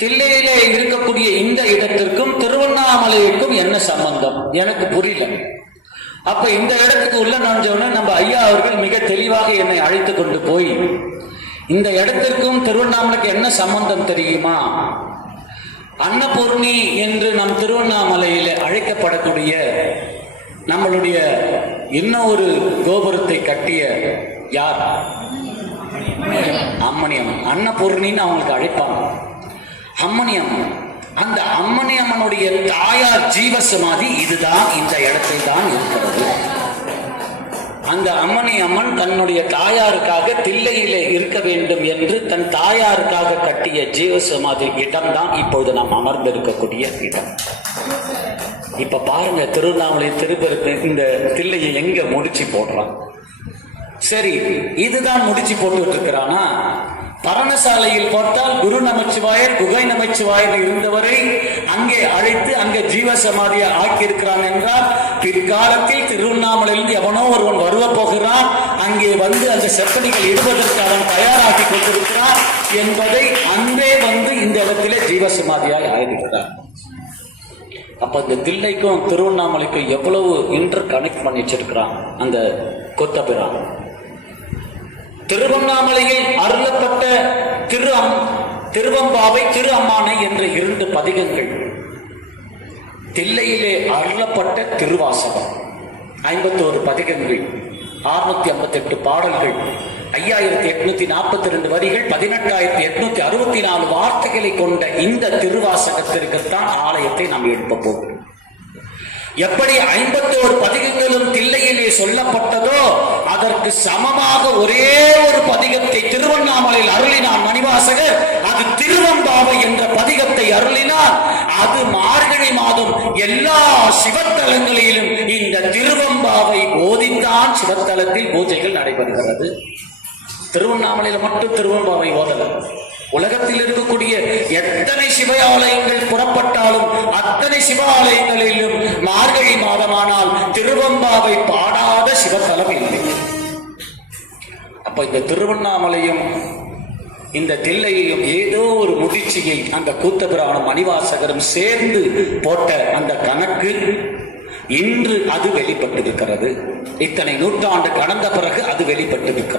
தில்லையிலே இருக்கக்கூடிய இந்த இடத்திற்கும் திருவண்ணாமலைக்கும் என்ன சம்பந்தம் எனக்கு புரியல. அப்ப இந்த இடத்துக்கு உள்ள நுழைஞ்சோன்னு நம்ம ஐயா அவர்கள் மிக தெளிவாக என்னை அழைத்து கொண்டு போய் இந்த இடத்திற்கும் திருவண்ணாமலைக்கு என்ன சம்பந்தம் தெரியுமா? அன்னபூர்ணி என்று நம் திருவண்ணாமலையில் அழைக்கப்படக்கூடிய நம்மளுடைய இன்னொரு கோபுரத்தை கட்டிய யார்? அம்மணியம். அன்னபூர்ணின்னு அவங்களுக்கு அழைப்பாங்க அம்மணியம். அந்த அம்மணியம்மனுடைய தாயார் ஜீவசமாதி இதுதான், இந்த இடத்தில் தான் இருக்கிறது. அந்த அம்மணியம்மன் தன்னுடைய தாயாருக்காக தில்லையிலே இருக்க வேண்டும் என்று தன் தாயாருக்காக கட்டிய ஜீவசமாதி இடம்தான் இப்பொழுது நாம் அமர்ந்திருக்கக்கூடிய இடம். இப்ப பாருங்க, திருவண்ணாமலை திருப்பெருக்கு இந்த தில்லையை எங்க முடிச்சு போடுறான். சரி, இதுதான் முடிச்சு போட்டு இருக்கிறானா? பரணசாலையில் பார்த்தால் குரு நமச்சிவாயர் குகை நமச்சிவாயர் இருந்தவரை அங்கே அழைத்து அங்கே ஜீவசமாதியை ஆக்கி இருக்கிறான் என்றால் பிற்காலத்தில் திருவண்ணாமலையில் எவனோ ஒருவன் வருவ போகிறான், அங்கே வந்து அந்த செப்படிகள் இடுவதற்கு அவன் தயாராகி கொண்டிருக்கிறான் என்பதை அன்றே வந்து இந்த இடத்திலே ஜீவசமாதியாய் ஆயிருக்கிறார். அப்ப இந்த தில்லைக்கும் திருவண்ணாமலைக்கும் எவ்வளவு இன்டர் கனெக்ட் பண்ணி வச்சிருக்கிறான் அந்த கொத்தபிரான். திருவண்ணாமலையில் அருளப்பட்ட திருவம்பாவை திரு அம்மானை என்ற 2 பதிகங்கள், தில்லையிலே அருளப்பட்ட திருவாசகம் 51 பதிகங்கள், 658 பாடல்கள், 5842 வரிகள், 18864 வார்த்தைகளை கொண்ட இந்த திருவாசகத்திற்குத்தான் ஆலயத்தை நாம் எழுப்ப போகிறோம். எப்படி 51 பதிகங்களும் தில்லையிலே சொல்லப்பட்டதோ அதற்கு சமமாக ஒரே ஒரு பதிகத்தை திருவண்ணாமலையில் அருளினான் மணிவாசகர். அது திருவம்பாவை என்ற பதிகத்தை அருளினார். அது மார்கழி மாதம் எல்லா சிவத்தலங்களிலும் இந்த திருவம்பாவை ஓதித்தான் சிவத்தலத்தில் பூஜைகள் நடைபெறுகிறது. திருவண்ணாமலையில மட்டும் திருவம்பாவை ஓதல. உலகத்தில் இருக்கக்கூடிய எத்தனை சிவாலயங்கள் புறப்பட்டாலும் அத்தனை சிவாலயங்களிலும் மார்கழி மாதமானால் திருவம்பாவை பாடாத சிவத்தலம் இல்லை. அப்ப இந்த திருவண்ணாமலையும் இந்த தில்லையையும் ஏதோ ஒரு முடிச்சியை அந்த கூத்தபிரானும் மணிவாசகரும் சேர்ந்து போட்ட அந்த கணக்கு இன்று அது வெளிப்பட்டிருக்கிறது. இத்தனை நூற்றாண்டு கடந்த பிறகு அது வெளிப்பட்டிருக்கிறது.